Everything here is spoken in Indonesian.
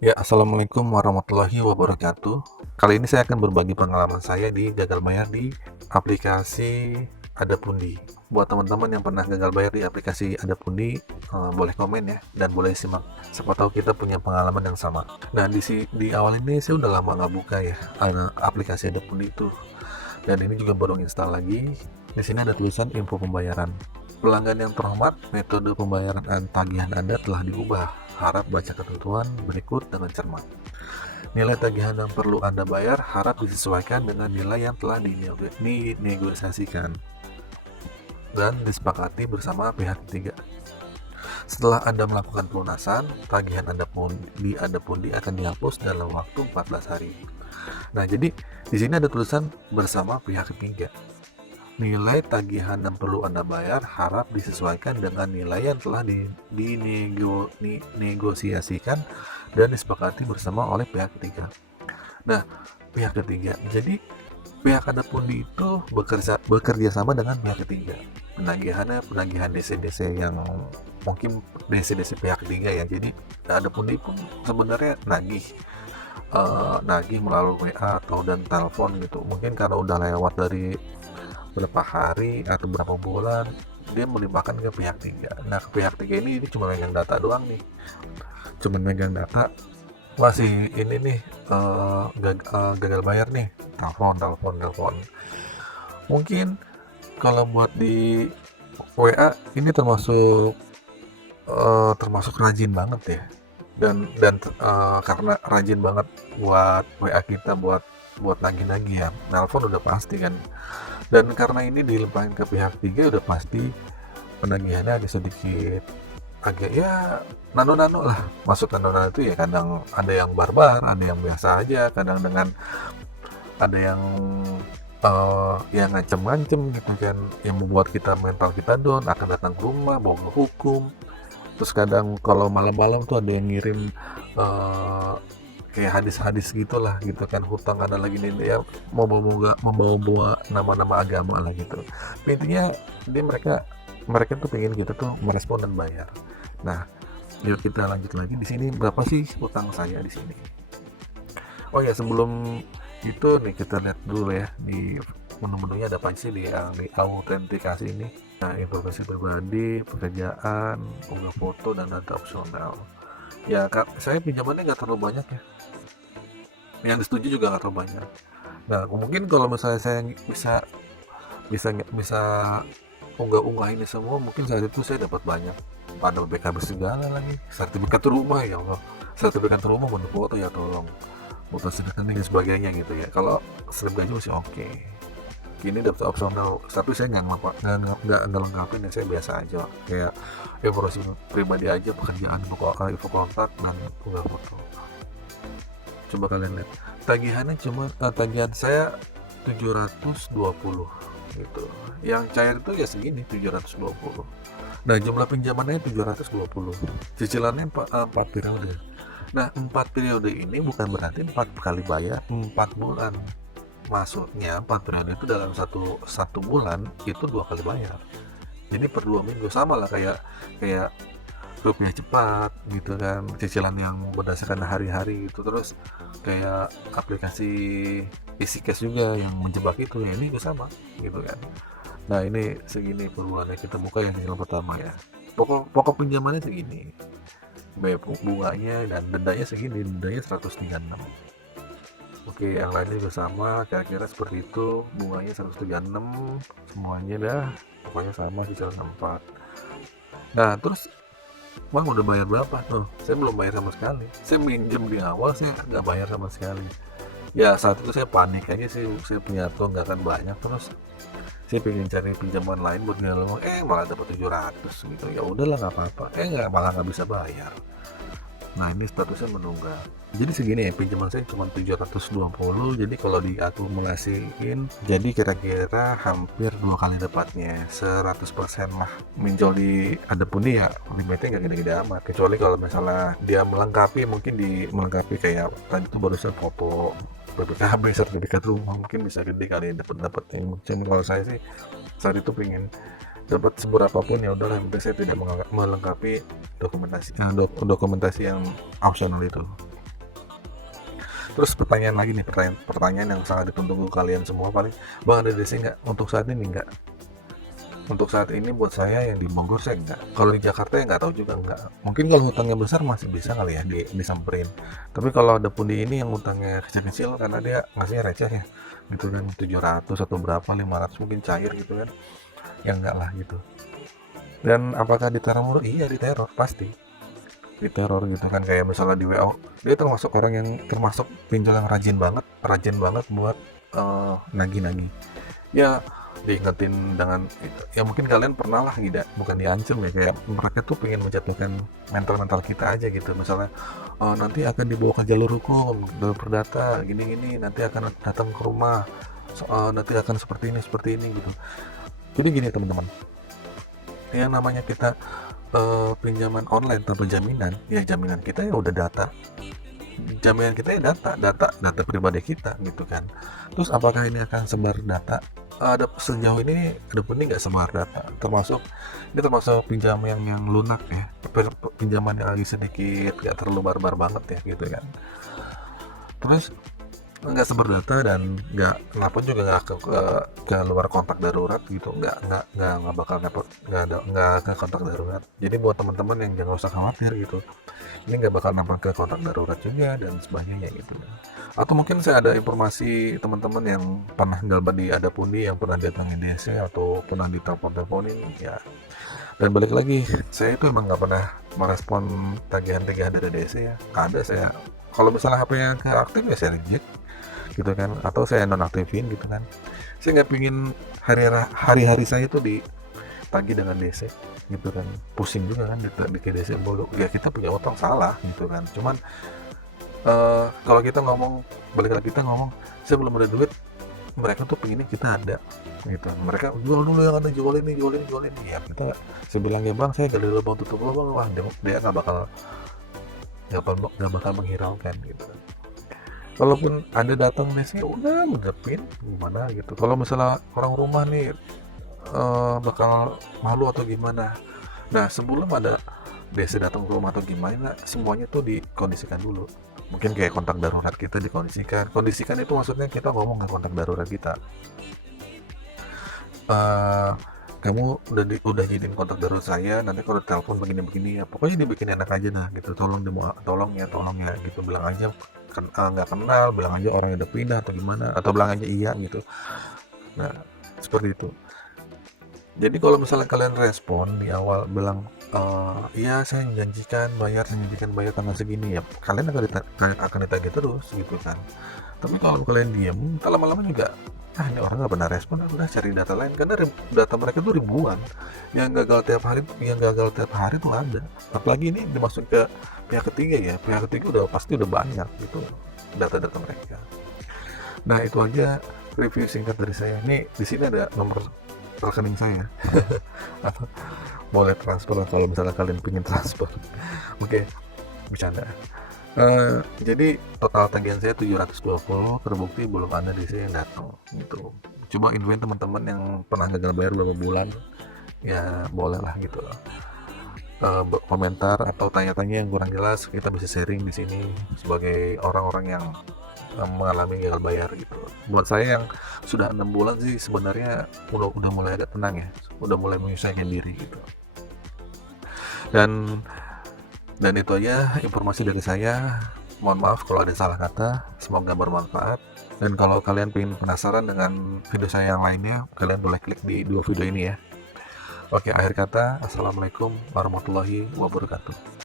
Ya, assalamualaikum warahmatullahi wabarakatuh. Kali ini saya akan berbagi pengalaman saya di gagal bayar di aplikasi Adapundi. Buat teman-teman yang pernah gagal bayar di aplikasi Adapundi, boleh komen ya, dan boleh simak. Siapa tahu kita punya pengalaman yang sama. Nah, di awal ini saya udah lama nggak buka ya aplikasi Adapundi itu, dan ini juga baru install lagi. Di sini ada tulisan info pembayaran. Pelanggan yang terhormat, metode pembayaran dan tagihan Anda telah diubah. Harap baca ketentuan berikut dengan cermat. Nilai tagihan yang perlu Anda bayar harap disesuaikan dengan nilai yang telah dinegosiasikan dan disepakati bersama pihak ketiga. Setelah Anda melakukan pelunasan, tagihan Anda pun akan dihapus dalam waktu 14 hari. Nah, jadi di sini ada tulisan bersama pihak ketiga. Nilai tagihan yang perlu Anda bayar harap disesuaikan dengan nilai yang telah dinegosiasikan dan disepakati bersama oleh pihak ketiga. Nah, pihak ketiga. Jadi, pihak Adapundi itu bekerja sama dengan pihak ketiga. Penagihan DC-DC yang mungkin DC-DC pihak ketiga ya. Jadi, Adapundi pun sebenarnya nagih melalui WA atau dan telepon gitu. Mungkin karena udah lewat dari berapa hari atau berapa bulan, dia melimpahkan ke pihak tiga. Nah, ke pihak tiga ini cuma megang data doang nih, cuma megang data. Masih ini nih, gagal bayar nih, telepon. Mungkin kalau buat di WA ini termasuk rajin banget ya, dan karena rajin banget buat WA kita, buat nagih-nagih ya, nelpon udah pasti kan. Dan karena ini dilimpahin ke pihak tiga, udah pasti penagihannya ada sedikit agak ya nano-nano lah. Maksud nano-nano itu ya kadang ada yang barbar, ada yang biasa aja, kadang dengan ada yang yang ngancem-ngancem gitu kan, yang membuat kita mental kita down, akan datang ke rumah bawa hukum. Terus kadang kalau malam-malam tuh ada yang ngirim kayak hadis-hadis gitulah gitu kan, hutang ada lagi nih ya, membawa nama-nama agama lah gitu. Intinya mereka tuh pengen kita tuh merespon dan bayar. Nah, yuk kita lanjut lagi. Di sini berapa sih hutang saya di sini? Oh ya, sebelum itu nih kita lihat dulu ya di menu-menunya ada apa sih di autentikasi ini. Nah, informasi pribadi, pekerjaan, unggah foto, dan data opsional. Ya, saya pinjamannya nggak terlalu banyak ya. Yang disetujui juga nggak terlalu banyak. Nah, mungkin kalau misalnya saya bisa unggah ini semua, mungkin saat itu saya dapat banyak. Ada BKB segala lagi, sertifikat rumah, ya Allah, sertifikat rumah, menu foto ya tolong, mutasi rekening dan sebagainya gitu ya. Kalau slip gaji masih oke. Ini daftar opsional, tapi saya nggak lengkapin ya, saya biasa aja kayak informasi pribadi aja, pekerjaan, info kontak, dan unggah foto. Coba kalian lihat tagihan saya 720 gitu. Yang cair itu ya segini 720. Nah, jumlah pinjamannya 720, cicilannya 4 periode. Nah, 4 periode ini bukan berarti 4 kali bayar 4 bulan. Maksudnya 4 periode itu dalam satu bulan itu 2 kali bayar. Jadi per 2 minggu, sama lah kayak rupiah cepat gitu kan, cicilan yang berdasarkan hari-hari gitu. Terus kayak aplikasi isi cash juga yang menjebak itu ya, ini juga sama gitu kan. Nah, ini segini per bulannya, kita buka yang cicilan pertama ya, pokok pinjamannya segini, bayar bunganya dan dendanya segini, dendanya 136. Oke, yang lainnya juga sama kira-kira seperti itu, bunganya 136, semuanya dah pokoknya sama, cicilan 4. Nah, terus Bang udah bayar berapa? Tuh, saya belum bayar sama sekali. Saya minjem di awal, saya nggak bayar sama sekali. Ya saat itu saya panik aja sih, saya punya tunggakan banyak, terus saya pengen cari pinjaman lain buat ngelola, malah dapat 700 gitu. Ya udahlah, nggak apa-apa. Malah nggak bisa bayar. Nah, ini statusnya menunggak. Jadi segini ya, pinjaman saya cuma 720. Jadi kalau diakumulasiin, jadi kira-kira hampir 2 kali dapatnya, 100% lah. Minjol di Adapun ya limitnya nggak gede-gede amat, kecuali kalau misalnya dia melengkapi, mungkin melengkapi kayak tadi tuh barusan foto BPKB, sertifikat rumah, mungkin bisa gede kali dapat yang kalau saya sih saat itu pengen dapat seberapa pun, ya udahlah, yang penting saya tidak melengkapi dokumentasi yang opsional itu. Terus pertanyaan lagi nih, pertanyaan yang sangat ditunggu kalian semua paling, "Bang ada DC nggak?" Untuk saat ini nggak. Untuk saat ini buat saya yang di Bogor saya enggak. Kalau di Jakarta ya nggak tahu juga enggak. Mungkin kalau hutangnya besar masih bisa kali ya disamperin. Tapi kalau ada pundi ini yang hutangnya kecil-kecil karena dia ngasihnya receh ya, gitu kan 700 atau berapa 500 mungkin cair gitu kan. Ya enggak lah gitu. Dan apakah diteror mulu? Iya diteror pasti. Diteror gitu kan kayak misalnya di WA. Dia termasuk orang yang termasuk pinjol yang rajin banget buat nagih-nagih. Ya diingetin dengan itu ya mungkin kalian pernah lah tidak bukan diancam ya kayak mereka tuh pengen menjatuhkan mental kita aja gitu misalnya nanti akan dibawa ke jalur hukum jalur perdata gini nanti akan datang ke rumah nanti akan seperti ini gitu. Jadi gini teman-teman, yang namanya kita pinjaman online tanpa jaminan ya jaminan kita ya udah jaminan kita ya data pribadi kita gitu kan. Terus apakah ini akan sebar data? Ada sejauh ini ada pun nggak sebar data, termasuk pinjaman yang lunak ya, pinjaman yang lagi sedikit nggak terlalu barbar banget ya gitu kan. Terus nggak sebar data dan kenapa juga nggak ke luar kontak darurat gitu, nggak bakal nggak ke kontak darurat. Jadi buat teman-teman yang jangan usah khawatir gitu, ini nggak bakal nampak ke kontak darurat juga dan sebagainya gitu. Atau mungkin saya ada informasi teman-teman yang pernah nggak di ada pundi yang pernah datangin DC atau pernah ditelepon-teleponin ya. Dan balik lagi, saya itu emang nggak pernah merespon tagihan-tagihan dari DC ya. Ada saya kalau misalnya HP yang aktif ya saya reject gitu kan, atau saya nonaktifin gitu kan. Saya nggak pingin hari-hari saya itu ditagih dengan DC gitu kan, pusing juga kan di DC bodoh ya, kita punya utang salah gitu kan. Cuman kalau kita ngomong balik lagi kita ngomong saya belum ada duit, mereka tuh pengennya kita ada gitu, mereka jual dulu yang ada, jual ini ya kita saya bilang ya bang saya gak ada lubang tutup lubang, wah dia nggak bakal menghiraukan gitu. Kalaupun ada datang DC udah ngedepin gimana gitu. Kalau misalnya orang rumah nih bakal malu atau gimana, nah sebelum ada DC datang ke rumah atau gimana semuanya tuh dikondisikan dulu. Mungkin kayak kontak darurat kita kondisikan itu maksudnya kita ngomong ke kontak darurat kita, kamu udah jadiin kontak darurat saya, nanti kalau telepon begini ya pokoknya dibikin enak aja nah gitu, tolong ya gitu, bilang aja nggak kenal, bilang aja orang yang udah pindah atau gimana, atau bilang aja iya gitu. Nah seperti itu. Jadi kalau misalnya kalian respon di awal bilang iya saya janjikan bayar tanggal segini ya, kalian akan ditagih terus gitu kan. Tapi kalau kalian diem, lama-lama juga ini orang nggak pernah respon, udah cari data lain karena data mereka tuh ribuan, yang gagal tiap hari tuh ada. Apalagi ini dimasuk ke pihak ketiga udah pasti udah banyak gitu data-data mereka. Nah itu aja review singkat dari saya. Nih di sini ada nomor rekening saya atau boleh transfer kalau misalnya kalian pengen transfer. Oke, bercanda. Jadi total tagihan saya 720, terbukti belum ada di sini yang datang gitu. Coba infoin teman-teman yang pernah gagal bayar beberapa bulan ya boleh lah gitu. Komentar atau tanya-tanya yang kurang jelas kita bisa sharing di sini sebagai orang-orang yang mengalami gagal bayar gitu. Buat saya yang sudah 6 bulan sih sebenarnya udah mulai agak tenang ya, udah mulai menyesuaikan diri gitu. Dan itu aja informasi dari saya. Mohon maaf kalau ada salah kata, semoga bermanfaat. Dan kalau kalian pengen penasaran dengan video saya yang lainnya, kalian boleh klik di 2 video ini ya. Oke, akhir kata, assalamualaikum warahmatullahi wabarakatuh.